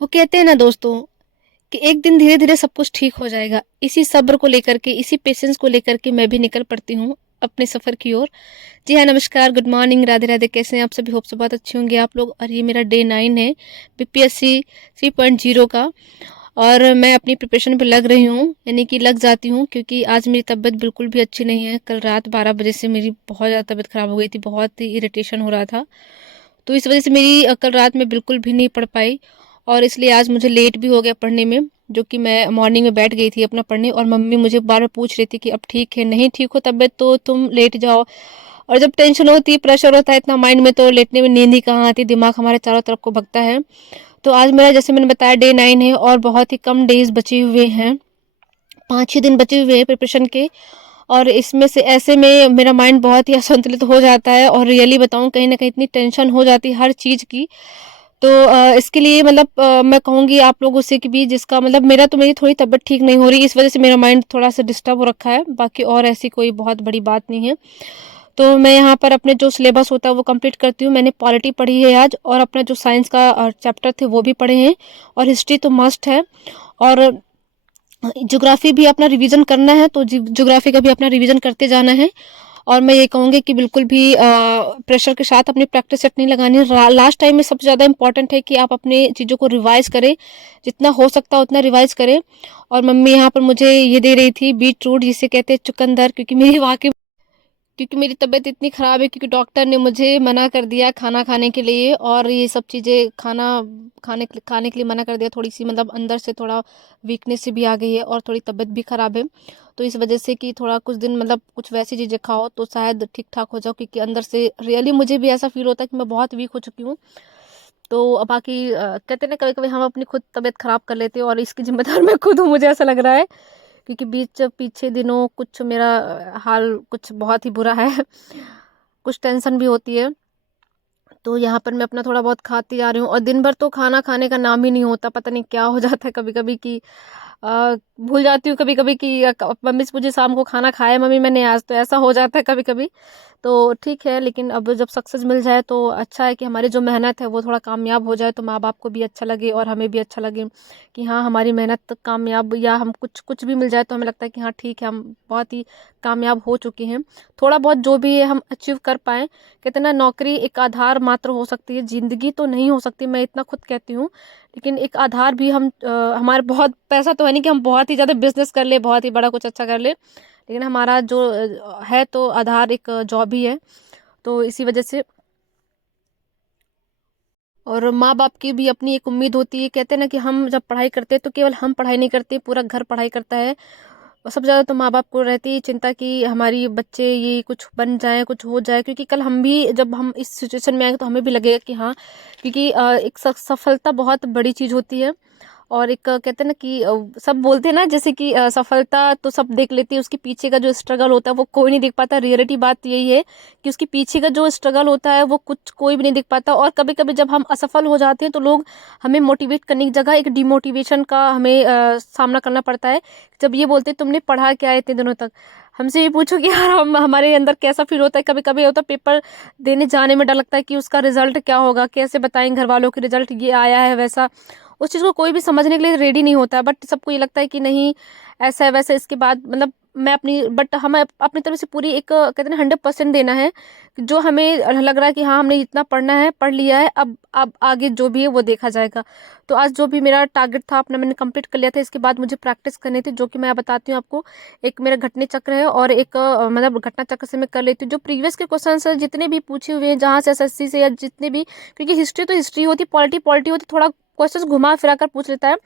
वो कहते हैं ना दोस्तों कि एक दिन धीरे धीरे सब कुछ ठीक हो जाएगा। इसी सब्र को लेकर के, इसी पेशेंस को लेकर के मैं भी निकल पड़ती हूँ अपने सफर की ओर। जी हाँ, नमस्कार, गुड मॉर्निंग, राधे राधे। कैसे हैं आप सभी? होप से बहुत अच्छे होंगे आप लोग। और ये मेरा डे 9 है बीपीएससी 3.0 का। और मैं अपनी प्रिपरेशन पे लग रही हूँ, यानी कि लग जाती हूँ, क्योंकि आज मेरी तबीयत बिल्कुल भी अच्छी नहीं है। कल रात 12 बजे से मेरी बहुत ज़्यादा तबीयत खराब हो गई थी, बहुत ही इरिटेशन हो रहा था। तो इस वजह से मेरी कल रात में बिल्कुल भी नहीं पढ़ पाई, और इसलिए आज मुझे लेट भी हो गया पढ़ने में। जो कि मैं मॉर्निंग में बैठ गई थी अपना पढ़ने, और मम्मी मुझे बार बार पूछ रही थी कि अब ठीक है, नहीं ठीक हो तबीयत तो तुम लेट जाओ। और जब टेंशन होती है, प्रेशर होता है इतना माइंड में, तो लेटने में नींद ही कहाँ आती, दिमाग हमारे चारों तरफ को भगता है। तो आज मेरा, जैसे मैंने बताया, डे 9 है और बहुत ही कम डेज बचे हुए हैं। 5 ही दिन बचे हुए हैं प्रिपरेशन के। और इसमें से ऐसे में मेरा माइंड बहुत ही असंतुलित हो जाता है, और रियली बताऊं, कहीं ना कहीं इतनी टेंशन हो जाती है हर चीज़ की। तो इसके लिए मतलब मैं कहूँगी आप लोगों से कि भी, जिसका मतलब मेरी थोड़ी तबीयत ठीक नहीं हो रही, इस वजह से मेरा माइंड थोड़ा सा डिस्टर्ब हो रखा है। बाकी और ऐसी कोई बहुत बड़ी बात नहीं है। तो मैं यहाँ पर अपने जो सिलेबस होता है वो कंप्लीट करती हूँ। मैंने पॉलिटी पढ़ी है आज, और अपना जो साइंस का चैप्टर थे वो भी पढ़े हैं। और हिस्ट्री तो मस्ट है। और ज्योग्राफी भी अपना रिवीजन करना है, तो ज्योग्राफी का भी अपना रिवीजन करते जाना है। और मैं ये कहूँगी कि बिल्कुल भी प्रेशर के साथ अपनी प्रैक्टिस सेट नहीं लगानी है। लास्ट टाइम में सबसे ज़्यादा इंपॉर्टेंट है कि आप अपने चीज़ों को रिवाइज करें, जितना हो सकता है उतना रिवाइज करें। और मम्मी यहाँ पर मुझे ये दे रही थी बीट रूट, जिसे कहते हैं चुकंदर, क्योंकि मेरी तबीयत इतनी ख़राब है, क्योंकि डॉक्टर ने मुझे मना कर दिया खाना खाने के लिए, और ये सब चीज़ें खाने के लिए मना कर दिया। थोड़ी सी मतलब अंदर से थोड़ा वीकनेस से भी आ गई है, और थोड़ी तबीयत भी ख़राब है। तो इस वजह से कि थोड़ा कुछ दिन मतलब कुछ वैसी चीज़ें खाओ तो शायद ठीक ठाक हो जाओ, क्योंकि अंदर से रियली मुझे भी ऐसा फील होता है कि मैं बहुत वीक हो चुकी हूँ। तो बाकी कहते हैं ना, कभी कभी हम अपनी खुद तबीयत ख़राब कर लेते हैं, और इसकी जिम्मेदार मैं खुद हूँ, मुझे ऐसा लग रहा है। क्योंकि बीच पीछे दिनों कुछ मेरा हाल कुछ बहुत ही बुरा है। कुछ टेंशन भी होती है। तो यहाँ पर मैं अपना थोड़ा बहुत खाती जा रही हूँ, और दिन भर तो खाना खाने का नाम ही नहीं होता। पता नहीं क्या हो जाता है कभी कभी कि भूल जाती हूँ कभी कभी कि मम्मी से पूछे शाम को खाना खाया मम्मी मैंने आज, तो ऐसा हो जाता है कभी कभी। तो ठीक है, लेकिन अब जब सक्सेस मिल जाए तो अच्छा है कि हमारी जो मेहनत है वो थोड़ा कामयाब हो जाए, तो माँ बाप को भी अच्छा लगे और हमें भी अच्छा लगे कि हाँ, हमारी मेहनत कामयाब, या हम कुछ कुछ भी मिल जाए तो हमें लगता है कि हाँ ठीक है, हम बहुत ही कामयाब हो चुके हैं। थोड़ा बहुत जो भी है हम अचीव कर पाएँ। कहते हैं ना, नौकरी एक आधार मात्र हो सकती है, ज़िंदगी तो नहीं हो सकती, मैं इतना खुद कहती हूँ। लेकिन एक आधार भी हम हमारे बहुत पैसा तो है नहीं कि हम बहुत ही ज़्यादा बिज़नेस कर ले, बहुत ही बड़ा कुछ अच्छा कर ले। लेकिन हमारा जो है तो आधार एक जॉब ही है। तो इसी वजह से, और माँ बाप की भी अपनी एक उम्मीद होती है। कहते हैं ना कि हम जब पढ़ाई करते हैं तो केवल हम पढ़ाई नहीं करते, पूरा घर पढ़ाई करता है। और सबसे ज़्यादा तो माँ बाप को रहती है चिंता कि हमारी बच्चे ये कुछ बन जाए, कुछ हो जाए, क्योंकि कल हम भी, जब हम इस सिचुएशन में आएंगे तो हमें भी लगेगा कि हाँ, क्योंकि एक सफलता बहुत बड़ी चीज़ होती है। और एक कहते हैं ना कि सब बोलते हैं ना, जैसे कि सफलता तो सब देख लेते हैं, उसके पीछे का जो स्ट्रगल होता है वो कोई नहीं देख पाता। रियलिटी बात यही है कि उसके पीछे का जो स्ट्रगल होता है वो कुछ कोई भी नहीं देख पाता। और कभी कभी जब हम असफल हो जाते हैं तो लोग हमें मोटिवेट करने की जगह एक डिमोटिवेशन का हमें सामना करना पड़ता है। जब ये बोलते हैं तुमने पढ़ा क्या है इतने दिनों तक, हमसे ये पूछो कि यार हम हमारे अंदर कैसा फील होता है। कभी कभी होता है पेपर देने जाने में डर लगता है कि उसका रिजल्ट क्या होगा, कैसे बताएं घर वालों के रिजल्ट ये आया है वैसा। उस चीज़ को कोई भी समझने के लिए रेडी नहीं होता है, बट सबको ये लगता है कि नहीं, ऐसा है वैसा। इसके बाद मतलब मैं अपनी, बट हमें अपनी तरफ से पूरी एक कहते हैं ना 100% देना है। जो हमें लग रहा है कि हाँ, हमने इतना पढ़ना है, पढ़ लिया है, अब आगे जो भी है वो देखा जाएगा। तो आज जो भी मेरा टारगेट था अपना, मैंने कंप्लीट कर लिया था। इसके बाद मुझे प्रैक्टिस करनी थी, जो कि मैं बताती हूँ आपको। एक मेरा घटने चक्र है, और एक मतलब घटना चक्र से मैं कर लेती हूँ जो प्रीवियस के क्वेश्चन है, जितने भी पूछे हुए हैं जहाँ से एसएससी से, या जितने भी, क्योंकि हिस्ट्री तो हिस्ट्री होती, पॉलिटी पॉलिटी होती, थोड़ा क्वेश्चंस घुमा फिरा कर पूछ लेता है।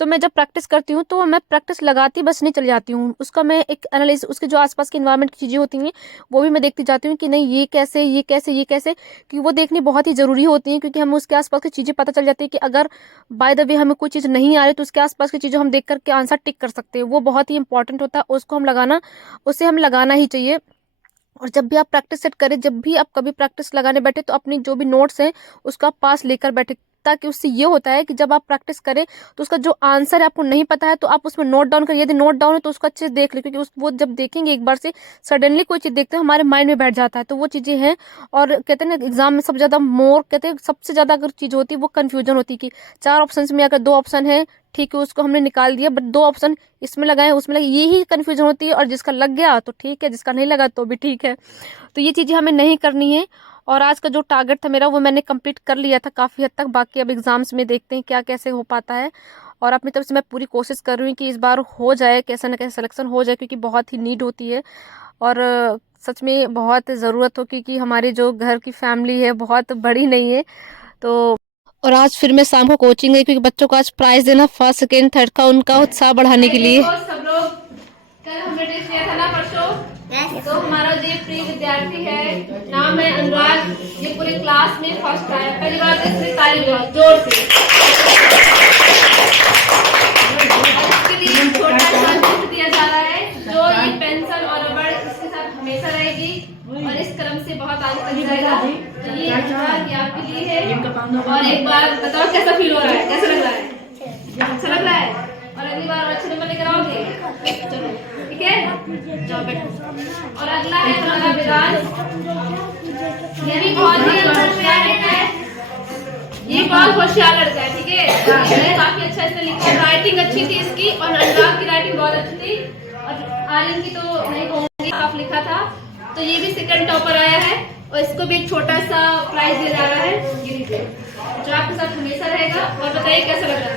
तो मैं जब प्रैक्टिस करती हूँ तो मैं प्रैक्टिस लगाती बस नहीं चली जाती हूँ, उसका मैं एक एनालिसिस, उसके जो आसपास की इन्वायरमेंट की चीज़ें होती हैं वो भी मैं देखती जाती हूँ कि नहीं, ये कैसे, ये कैसे, ये कैसे, कि वो देखनी बहुत ही ज़रूरी होती है। क्योंकि हमें उसके आसपास की चीज़ें पता चल जाती है कि अगर बाय द वे हमें कोई चीज़ नहीं आ रही तो उसके आसपास की चीज़ें हम देख करके आंसर टिक कर सकते हैं। वो बहुत ही इंपॉर्टेंट होता है, उसको हम लगाना, उसे हम लगाना ही चाहिए। और जब भी आप प्रैक्टिस सेट करें, जब भी आप कभी प्रैक्टिस लगाने बैठे, तो अपनी जो भी नोट्स हैं उसका आप पास लेकर बैठे, सटीकता की उससे ये होता है कि जब आप प्रैक्टिस करें तो उसका जो आंसर है आपको नहीं पता है तो आप उसमें नोट डाउन करिए, यदि नोट डाउन है तो उसको अच्छे से देख लीजिए, क्योंकि वो जब देखेंगे एक बार से सडनली कोई चीज़ देखते हैं हमारे माइंड में बैठ जाता है, तो वो चीज़ें हैं। और कहते हैं ना एग्जाम में सबसे ज़्यादा कहते हैं सबसे ज़्यादा अगर चीज़ होती है वो कन्फ्यूजन होती है कि 4 ऑप्शन में अगर 2 ऑप्शन है ठीक है उसको हमने निकाल दिया, बट 2 ऑप्शन इसमें लगाए उसमें लगे, यही कन्फ्यूजन होती है। और जिसका लग गया तो ठीक है, जिसका नहीं लगा तो भी ठीक है। तो ये चीज़ें हमें नहीं करनी है। और आज का जो टारगेट था मेरा वो मैंने कंप्लीट कर लिया था काफ़ी हद तक, बाकी अब एग्ज़ाम्स में देखते हैं क्या कैसे हो पाता है। और अपनी तरफ से मैं पूरी कोशिश कर रही हूँ कि इस बार हो जाए, कैसे ना कैसे सिलेक्शन हो जाए, क्योंकि बहुत ही नीड होती है। और सच में बहुत ज़रूरत हो, क्योंकि हमारी जो घर की फैमिली है बहुत बड़ी नहीं है। तो और आज फिर मैं शाम को कोचिंग गई, क्योंकि बच्चों को आज प्राइज देना फर्स्ट सेकेंड थर्ड का, उनका उत्साह बढ़ाने के लिए। सब लोग कल हमने टेस्ट किया था ना परसों, तो हमारा जो प्रिय विद्यार्थी है नाम है अनुराग, ये पूरे क्लास में फर्स्ट आया। पहली बार तो इसमें ताली बजाओ जोर से। इसके लिए छोटा सा गिफ्ट दिया जा रहा है, जो ये पेंसिल और रबड़ इसके साथ हमेशा रहेगी और इस कलम से बहुत आगे तक जाएगा। तो ये आपके लिए है। और एक बार बताओ कैसा फील हो रहा है, कैसा लग रहा है? अच्छा लग रहा है? और अगली बार अच्छे नंबर लेकर आओगे? चलो ठीक है, जाओ बैठो। और अगला है हमारा वेदांत, ये भी बहुत ही होशियार है, ये बहुत होशियार लड़का है, ठीक है। ये काफी अच्छा इसने लिखा है, राइटिंग अच्छी थी इसकी, और अनुराग की राइटिंग बहुत अच्छी थी, और आर्यन की तो नहीं कहूँगी, आप लिखा था। तो ये भी सेकंड टॉपर आया है, और इसको भी एक छोटा सा प्राइज दिया जा रहा है, ये लीजिए, जो आपके साथ हमेशा रहेगा। और बताइए कैसा लग रहा है?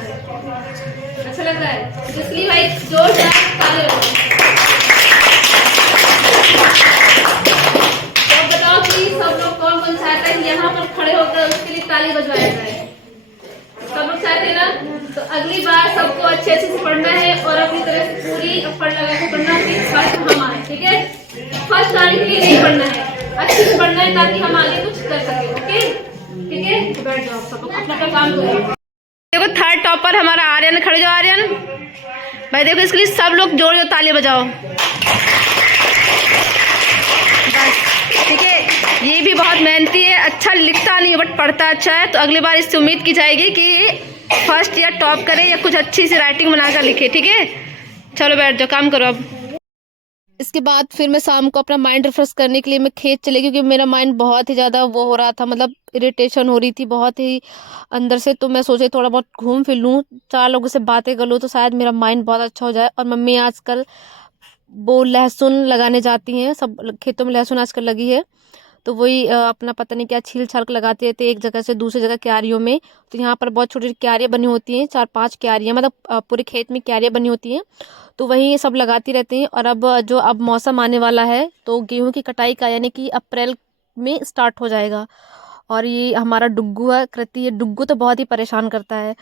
अच्छा लग रहा है? इसलिए भाई जोरदार ताली बजाओ। तो बताओ कि सब लोग कौन कौन चाहता है यहाँ पर खड़े होकर उसके लिए ताली बजवाया जाए? सब लोग चाहते हैं ना? तो अगली बार सबको अच्छे अच्छे से पढ़ना है और अपनी तरह से पूरी एफर्ट लगा के पढ़ना है, फर्स्ट हम आए, ठीक है। फर्स्ट आने के लिए नहीं पढ़ना है, अच्छे से पढ़ना है ताकि हम आगे कुछ कर सके, ओके ठीक है। तो बैठ जाओ, सब लोग अपना अपना काम करो। देखो थर्ड टॉपर हमारा आर्यन, खड़े जाओ आर्यन भाई, देखो इसके लिए सब लोग जोर जोर ताली बजाओ, बस ठीक है। ये भी बहुत मेहनती है, अच्छा लिखता नहीं है बट पढ़ता अच्छा है, तो अगली बार इससे उम्मीद की जाएगी कि फर्स्ट या टॉप करे या कुछ अच्छी सी राइटिंग बनाकर लिखे, ठीक है। चलो बैठ जाओ, काम करो अब। इसके बाद फिर मैं शाम को अपना माइंड रिफ्रेश करने के लिए मैं खेत चली, क्योंकि मेरा माइंड बहुत ही ज़्यादा वो हो रहा था, मतलब इरिटेशन हो रही थी बहुत ही अंदर से। तो मैं सोचे थोड़ा बहुत घूम फिर लूँ, 4 लोगों से बातें कर लूँ, तो शायद मेरा माइंड बहुत अच्छा हो जाए। और मम्मी आजकल वो लहसुन लगाने जाती हैं, सब खेतों में लहसुन आजकल लगी है, तो वही अपना पता नहीं क्या छील छाल लगाते रहते एक जगह से दूसरी जगह क्यारियों में। तो यहाँ पर बहुत छोटी छोटी क्यारियाँ बनी होती हैं, 4-5 क्यारियाँ, मतलब पूरे खेत में क्यारियाँ बनी होती हैं, तो वही सब लगाती रहती हैं। और अब मौसम आने वाला है तो गेहूं की कटाई का, यानी कि अप्रैल में स्टार्ट हो जाएगा। और ये हमारा डुग्गू है, कृति, ये डुग्गू तो बहुत ही परेशान करता है।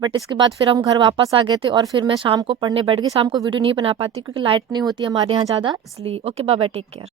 बट इसके बाद फिर हम घर वापस आ गए थे, और फिर मैं शाम को पढ़ने बैठ गई। शाम को वीडियो नहीं बना पाती क्योंकि लाइट नहीं होती हमारे यहाँ ज़्यादा, इसलिए। Okay bye bye, take care.